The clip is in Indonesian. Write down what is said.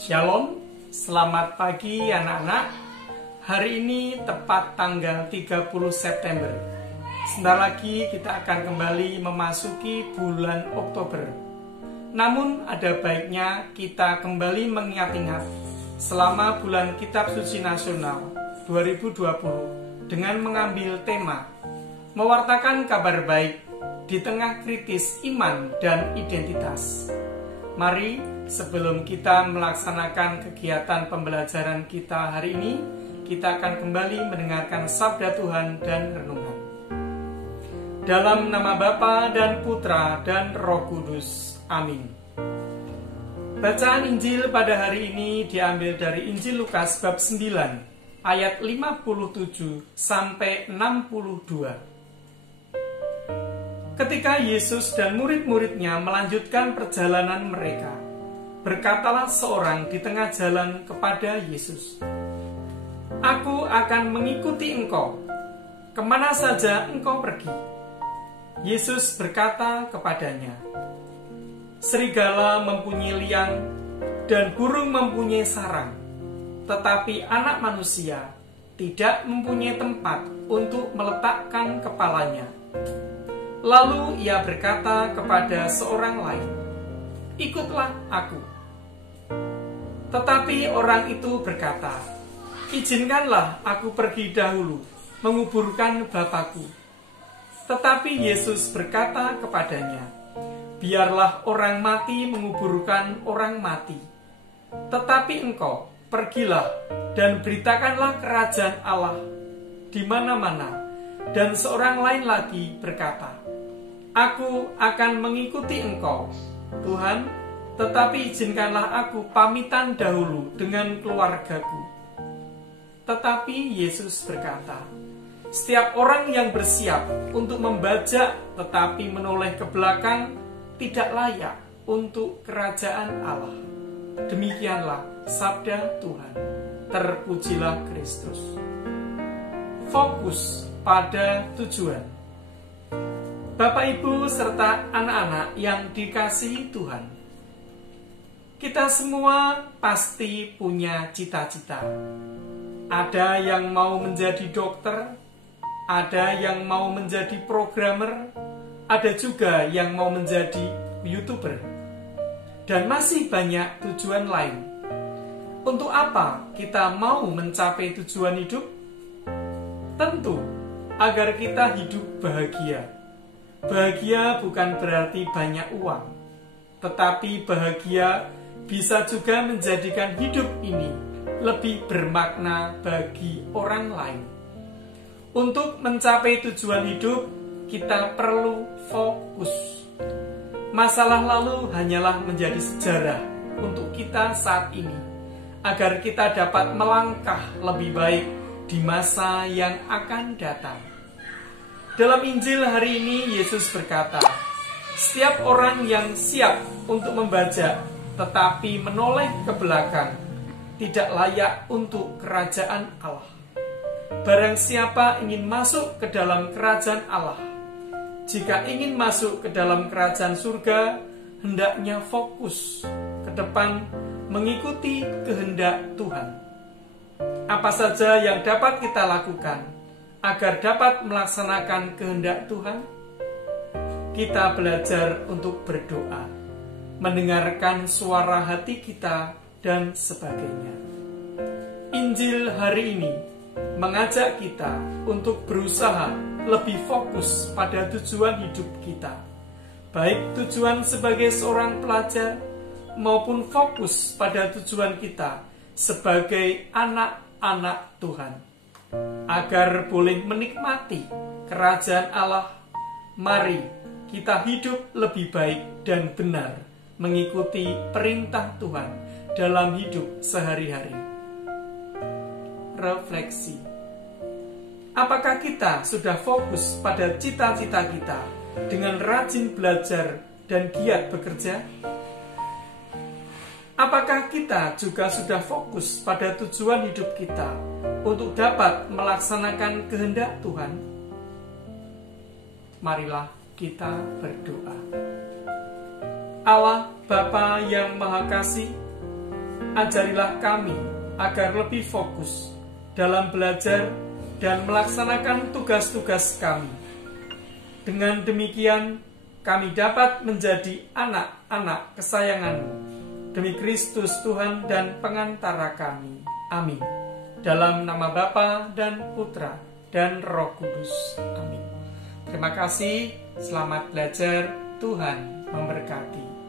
Shalom, selamat pagi anak-anak. Hari ini tepat tanggal 30 September. Sebentar lagi kita akan kembali memasuki bulan Oktober. Namun ada baiknya kita kembali mengingat-ingat selama bulan Kitab Suci Nasional 2020 dengan mengambil tema mewartakan kabar baik di tengah kritis iman dan identitas. Mari sebelum kita melaksanakan kegiatan pembelajaran kita hari ini, kita akan kembali mendengarkan sabda Tuhan dan renungan. Dalam nama Bapa dan Putra dan Roh Kudus. Amin. Bacaan Injil pada hari ini diambil dari Injil Lukas bab 9 ayat 57 sampai 62. Ketika Yesus dan murid-muridnya melanjutkan perjalanan mereka, berkatalah seorang di tengah jalan kepada Yesus, "Aku akan mengikuti engkau, kemana saja engkau pergi." Yesus berkata kepadanya, "Serigala mempunyai liang dan burung mempunyai sarang, tetapi Anak Manusia tidak mempunyai tempat untuk meletakkan kepalanya." Lalu ia berkata kepada seorang lain, "Ikutlah aku." Tetapi orang itu berkata, "Izinkanlah aku pergi dahulu, menguburkan Bapakku." Tetapi Yesus berkata kepadanya, "Biarlah orang mati menguburkan orang mati. Tetapi engkau pergilah dan beritakanlah kerajaan Allah di mana-mana." Dan seorang lain lagi berkata, "Aku akan mengikuti engkau, Tuhan, tetapi izinkanlah aku pamitan dahulu dengan keluargaku." Tetapi Yesus berkata, "Setiap orang yang bersiap untuk membajak tetapi menoleh ke belakang tidak layak untuk kerajaan Allah." Demikianlah sabda Tuhan. Terpujilah Kristus. Fokus pada tujuan. Bapak, Ibu, serta anak-anak yang dikasihi Tuhan, kita semua pasti punya cita-cita. Ada yang mau menjadi dokter, ada yang mau menjadi programmer, ada juga yang mau menjadi YouTuber, dan masih banyak tujuan lain. Untuk apa kita mau mencapai tujuan hidup? Tentu agar kita hidup bahagia. Bahagia bukan berarti banyak uang, tetapi bahagia bisa juga menjadikan hidup ini lebih bermakna bagi orang lain. Untuk mencapai tujuan hidup, kita perlu fokus. Masalah lalu hanyalah menjadi sejarah untuk kita saat ini, agar kita dapat melangkah lebih baik di masa yang akan datang. Dalam Injil hari ini Yesus berkata, setiap orang yang siap untuk membajak tetapi menoleh ke belakang tidak layak untuk kerajaan Allah. Barang siapa ingin masuk ke dalam kerajaan Allah, jika ingin masuk ke dalam kerajaan surga, hendaknya fokus ke depan mengikuti kehendak Tuhan. Apa saja yang dapat kita lakukan agar dapat melaksanakan kehendak Tuhan? Kita belajar untuk berdoa, mendengarkan suara hati kita, dan sebagainya. Injil hari ini mengajak kita untuk berusaha lebih fokus pada tujuan hidup kita, baik tujuan sebagai seorang pelajar maupun fokus pada tujuan kita sebagai anak-anak Tuhan. Agar boleh menikmati kerajaan Allah, mari kita hidup lebih baik dan benar mengikuti perintah Tuhan dalam hidup sehari-hari. Refleksi. Apakah kita sudah fokus pada cita-cita kita dengan rajin belajar dan giat bekerja? Apakah kita juga sudah fokus pada tujuan hidup kita untuk dapat melaksanakan kehendak Tuhan? Marilah kita berdoa. Allah Bapa yang Maha Kasih, ajarilah kami agar lebih fokus dalam belajar dan melaksanakan tugas-tugas kami. Dengan demikian, kami dapat menjadi anak-anak kesayangan-Mu demi Kristus Tuhan dan pengantara kami. Amin. Dalam nama Bapa dan Putra dan Roh Kudus. Amin. Terima kasih. Selamat belajar. Tuhan memberkati.